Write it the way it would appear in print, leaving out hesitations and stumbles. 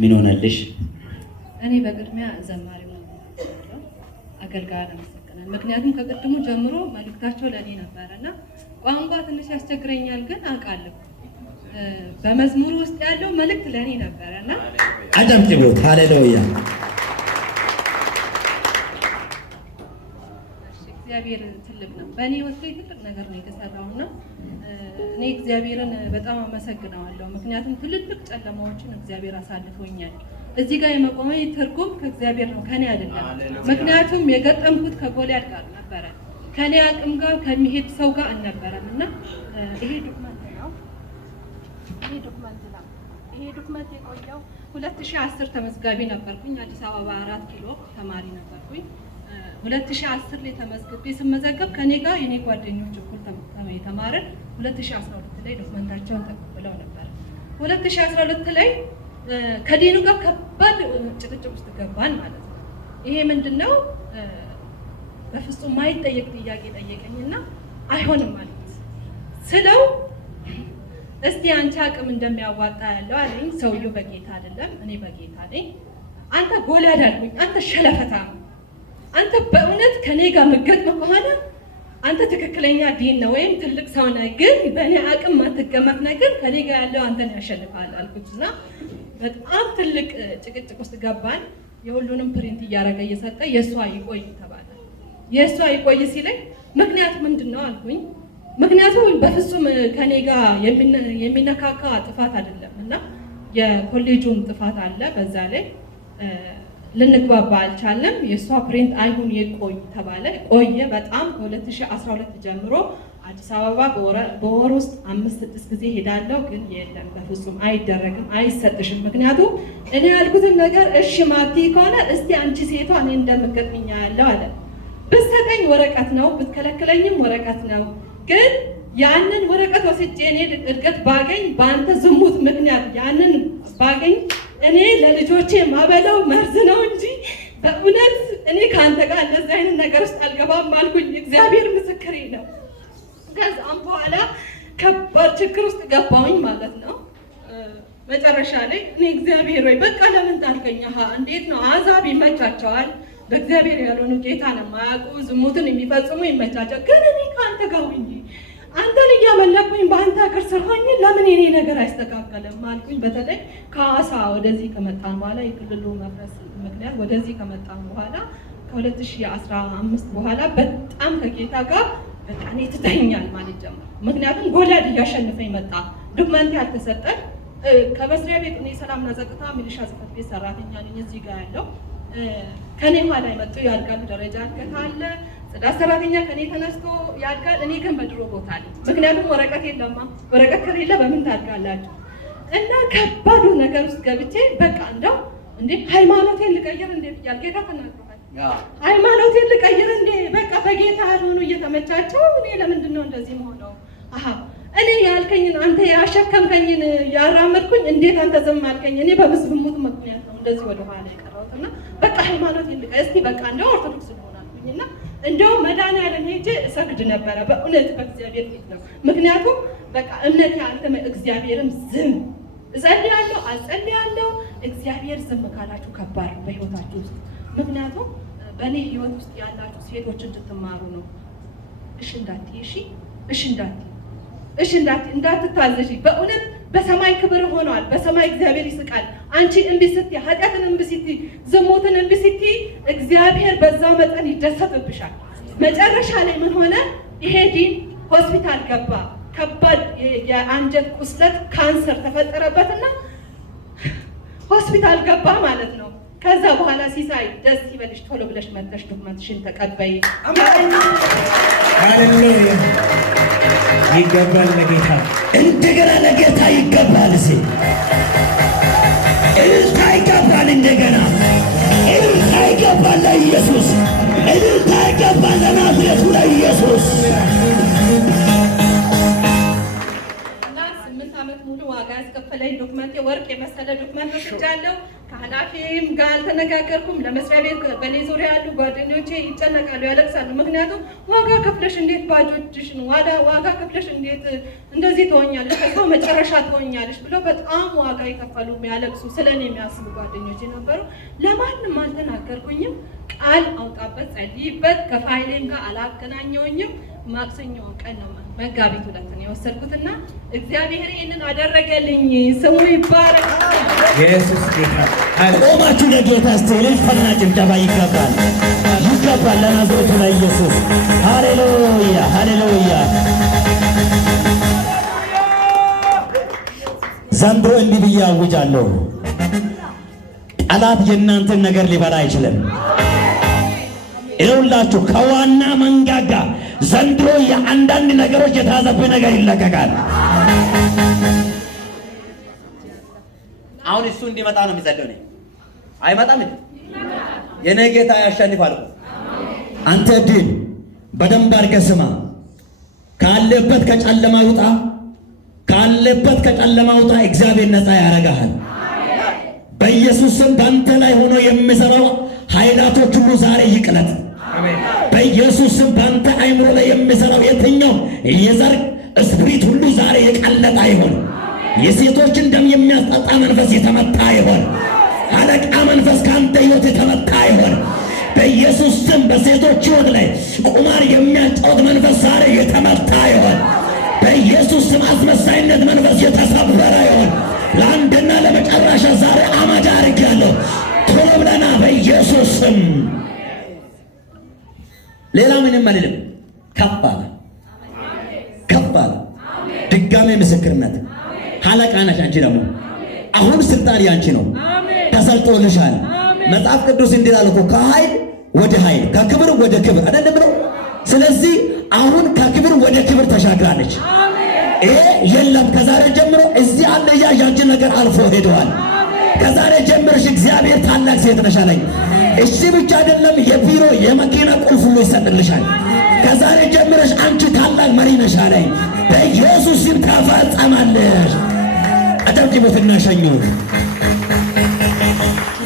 ምን ሆነልሽ? እኔ በቅድሚያ ዘማሪው ነው አገልጋይ አመሰግናለሁ። ምክንያቱም ከቅድሙ ጀምሮ መልእክታቸው ለእኔ ነበረና ቋንቋ ትንሽ ያስቸግረኛል፣ ግን አውቃለሁ በመዝሙሩ ውስጥ ያለው መልእክት ለእኔ ነበረና አጨብጭቡት። ሃሌሉያ። እግዚአብሔር ትልቅ ነው። በእኔ ህይወት ላይ ትልቅ ነገር ነው የተሰራውና እኔ እግዚአብሔርን በጣም አመሰግነዋለሁ። ምክንያቱም ትልልቅ ጨለማዎችን እግዚአብሔር አሳልፎኛል። እዚህ ጋር የመቆሜ ትርጉም ከእግዚአብሔር ነው፣ ከኔ አይደለም። ምክንያቱም የገጠምኩት ከጎልያድ ጋር ነበረ፣ ከኔ አቅም ጋር ከሚሄድ ሰው ጋር አልነበረም። እና ይሄ ዶክመንት ነው። ይሄ ዶክመንት የቆየው 2010 ተመዝጋቢ ነበርኩኝ። አዲስ አበባ 4 ኪሎ ተማሪ ነበርኩኝ። 2010 ላይ ተመዝግቤ ስመዘገብ ከኔ ጋር የኔ ጓደኞች እኩል የተማርን 2012 ላይ ዶክመንታቸውን ተቀብለው ነበር። 2012 ላይ ከዲኑ ጋር ከባድ ጭቅጭቅ ውስጥ ገባን ማለት ነው። ይሄ ምንድነው? በፍጹም ማይጠየቅ ጥያቄ ጠየቀኝና አይሆንም ማለት ስለው እስቲ አንቺ አቅም እንደሚያዋጣ ያለው አለኝ። ሰውየው በጌታ አይደለም፣ እኔ በጌታ ነኝ። አንተ ጎልያድ አልኩኝ። አንተ ሸለፈታ፣ አንተ በእውነት ከኔ ጋር የምትገጥም ከሆነ አንተ ትክክለኛ ዲን ነው ወይም ትልቅ ሰው ነህ፣ ግን በእኔ አቅም ማትገመት ነገር ከኔ ጋር ያለው አንተን ያሸንፋል አልኩትና በጣም ትልቅ ጭቅጭቅ ውስጥ ገባን። የሁሉንም ፕሪንት እያደረገ እየሰጠ የእሷ ይቆይ ተባለ። የእሷ ይቆይ ሲለኝ ምክንያቱ ምንድን ነው አልኩኝ። ምክንያቱም በፍጹም ከኔ ጋር የሚነካካ ጥፋት አይደለም እና የኮሌጁም ጥፋት አለ። በዛ ላይ ልንግባባ አልቻለም። የእሷ ፕሪንት አይሁን የቆይ ተባለ። ቆየ በጣም ከ2012 ጀምሮ አዲስ አበባ በወር ውስጥ 5-6 ጊዜ ሄዳለሁ፣ ግን የለም በፍጹም አይደረግም፣ አይሰጥሽም። ምክንያቱም እኔ ያልኩትን ነገር እሺ ማቲ ከሆነ እስቲ አንቺ ሴቷ እኔ እንደምትገጥሚኝ ያለው አለ። ብትሰጠኝ ወረቀት ነው፣ ብትከለክለኝም ወረቀት ነው። ግን ያንን ወረቀት ወስጄ እኔ እድገት ባገኝ በአንተ ዝሙት ምክንያት ያንን ባገኝ እኔ ለልጆቼ ማበለው መርዝ ነው እንጂ በእውነት እኔ ከአንተ ጋር እንደዚህ አይነት ነገር ውስጥ አልገባም አልኩኝ። እግዚአብሔር ምስክሬ ነው። ከዛም በኋላ ከባድ ችግር ውስጥ ገባሁኝ ማለት ነው። መጨረሻ ላይ እኔ እግዚአብሔር ወይ በቃ ለምን ጣልከኝ? እንዴት ነው አሕዛብ ይመቻቸዋል፣ በእግዚአብሔር ያልሆኑ ጌታን የማያውቁ ዝሙትን የሚፈጽሙ ይመቻቸው፣ ግን እኔ ከአንተ ጋር እንጂ አንተን እያመለኩኝ በአንተ እግር ስር ሆኜ ለምን የኔ ነገር አይስተካከልም አልኩኝ። በተለይ ከሐዋሳ ወደዚህ ከመጣን በኋላ የክልሉ መፍረስ ምክንያት ወደዚህ ከመጣን በኋላ ከ2015 በኋላ በጣም ከጌታ ጋር በቃ እኔ ትተኛል ማለት ጀመር። ምክንያቱም ጎልያድ እያሸነፈኝ መጣ። ዶክመንት ያልተሰጠን ከመስሪያ ቤት እኔ ሰላምና ጸጥታ ሚሊሻ ጽሕፈት ቤት ሰራተኛ ነኝ። እዚህ ጋር ያለው ከኔ ኋላ የመጡ ያድጋሉ። ደረጃ እድገት አለ። ጽዳት ሰራተኛ ከኔ ተነስቶ ያድጋል። እኔ ግን በድሮ ቦታ ነኝ። ምክንያቱም ወረቀት የለማ። ወረቀት ከሌለ በምን ታድጋላችሁ? እና ከባዱ ነገር ውስጥ ገብቼ በቃ እንደው እንዴ ሃይማኖቴን ልቀይር እንዴ ብያል። ጌታ ተናግሯል። ሃይማኖቴን ልቀይር እንዴ በቃ በጌታ ያልሆኑ እየተመቻቸው እኔ ለምንድን ነው እንደዚህ መሆነው? እኔ ያልከኝን አንተ ያሸከምከኝን ያራመድኩኝ እንዴት አንተ ዝም አልከኝ? እኔ በምስልሙት ምክንያት ነው እንደዚህ ወደኋላ የቀረሁትና በቃ ሃይማኖቴን ልቀይር እስቲ በቃ እንደው ኦርቶዶክስ ልሆናልኩኝና እንደው መድኃኒዓለም ሄጄ እሰግድ ነበረ በእውነት በእግዚአብሔር ፊት ነው። ምክንያቱም በቃ እምነት ያንተ እግዚአብሔርም ዝም እጸልያለሁ አጸልያለሁ። እግዚአብሔር ዝም ካላችሁ ከባድ ነው በህይወታችሁ ውስጥ። ምክንያቱም በእኔ ህይወት ውስጥ ያላችሁ ሴቶች እንድትማሩ ነው። እሺ እንዳትዪ፣ እሺ እንዳትዪ፣ እሺ እንዳትታዘዢ። በእውነት በሰማይ ክብር ሆኗል። በሰማይ እግዚአብሔር ይስቃል። አንቺ እምቢ ስትይ፣ ኃጢአትን እምቢ ስትይ፣ ዝሙትን እምቢ ስትይ እግዚአብሔር በዛው መጠን ይደሰትብሻል። መጨረሻ ላይ ምን ሆነ? ይሄ ዲን ሆስፒታል ገባ። ከባድ የአንጀት ቁስለት ካንሰር ተፈጠረበትና ሆስፒታል ገባ ማለት ነው። ከዛ በኋላ ሲሳይ ደስ ይበልሽ፣ ቶሎ ብለሽ መጥተሽ ዶክመንትሽን ተቀበይ። ሃሌሉያ! ይገባል ለጌታ፣ እንደገና ለጌታ ይገባል። እዚህ እልልታ ይገባል። እንደገና እልልታ ይገባል ለኢየሱስ፣ እልልታ ይገባል ለናዝሬቱ ለኢየሱስ። እና 8 ዓመት ሙሉ ዋጋ ያስከፈለኝ ዶክመንቴ ወርቅ የመሰለ ዶክመንት ወስጃለሁ። ከኃላፊም ጋር አልተነጋገርኩም። ለመስሪያ ቤት በእኔ ዙሪያ ያሉ ጓደኞቼ ይጨነቃሉ፣ ያለቅሳሉ። ምክንያቱም ዋጋ ከፍለሽ እንዴት ባጆችሽን ዋጋ ከፍለሽ እንዴት እንደዚህ ትሆኛለሽ፣ ከሰው መጨረሻ ትሆኛለሽ ብለው በጣም ዋጋ የከፈሉ የሚያለቅሱ ስለኔ የሚያስቡ ጓደኞቼ ነበሩ። ለማንም አልተናገርኩኝም። ቃል አውጣበት፣ ጸልይበት። ከፋይሌም ጋር አላገናኘውኝም። ማክሰኞ ቀን ነው መጋቢት 2 ነው የወሰድኩትና እግዚአብሔር ይህንን አደረገልኝ። ስሙ ይባረክ። ኢየሱስ ጌታ። ቆማችሁ ለጌታ እስቲ እልልታና ጭብጨባ ይገባል፣ ይገባል ለናዝሬቱ ለኢየሱስ። ሃሌሉያ ሃሌሉያ። ዘንድሮ እንዲህ ብዬ አውጃለሁ፣ ጠላት የእናንተን ነገር ሊበላ አይችልም። ይኸውላችሁ ከዋና መንጋጋ ዘንድሮ የአንዳንድ ነገሮች የተያዘብህ ነገር ይለቀቃል። አሁን እሱ እንዲመጣ ነው የሚጸልየው። እኔ አይመጣም እንዴ? የኔ ጌታ ያሸንፋል። አንተ ድል በደንብ አድርገህ ስማ። ካለበት ከጨለማ ውጣ፣ ካለበት ከጨለማ ውጣ። እግዚአብሔር ነፃ ያደርግሃል። በኢየሱስ ስም በአንተ ላይ ሆኖ የሚሰራው ኃይላቶች ሁሉ ዛሬ ይቅለጥ። በኢየሱስ ስም በአንተ አይምሮ ላይ የሚሰራው የትኛው የዘር እስፕሪት ሁሉ ዛሬ የቀለጠ ይሆን። የሴቶችን ደም የሚያስጠጣ መንፈስ የተመታ ይሆን። አለቃ መንፈስ ከአንተ ሕይወት የተመታ ይሆን። በኢየሱስ ስም በሴቶች ሕይወት ላይ ቁማር የሚያጫወት መንፈስ ዛሬ የተመታ ይሆን። በኢየሱስ ስም አስመሳይነት መንፈስ የተሰበረ ይሆን። ለአንድና ለመጨረሻ ዛሬ አመድ አድርጌያለሁ። ቶሎ ብለና በኢየሱስ ስም። ሌላ ምንም አልልም። ከፍ አለ፣ ከፍ አለ። ድጋሜ ምስክርነት ሀለቃ ነሽ አንቺ። ደግሞ አሁን ስልጣን ያንቺ ነው፣ ተሰልጦልሻል። መጽሐፍ ቅዱስ እንዲህ አለ እኮ ከኃይል ወደ ኃይል ከክብር ወደ ክብር አይደለም ብሎ። ስለዚህ አሁን ከክብር ወደ ክብር ተሻግራለች። ይሄ የለም ከዛሬ ጀምሮ እዚህ አለ ያንቺን ነገር አልፎ ሄደዋል። ከዛሬ ጀምረሽ እግዚአብሔር ታላቅ ሴት ነሽ አለኝ። እሺ ብቻ አይደለም የቢሮ የመኪና ቁልፍ ሁሉ ይሰጥልሻል። ከዛሬ ጀምረሽ አንቺ ታላቅ መሪ ነሽ አለኝ። በኢየሱስ ስም ተፈጸማለሽ። አጨብጭቡትና ሸኙ።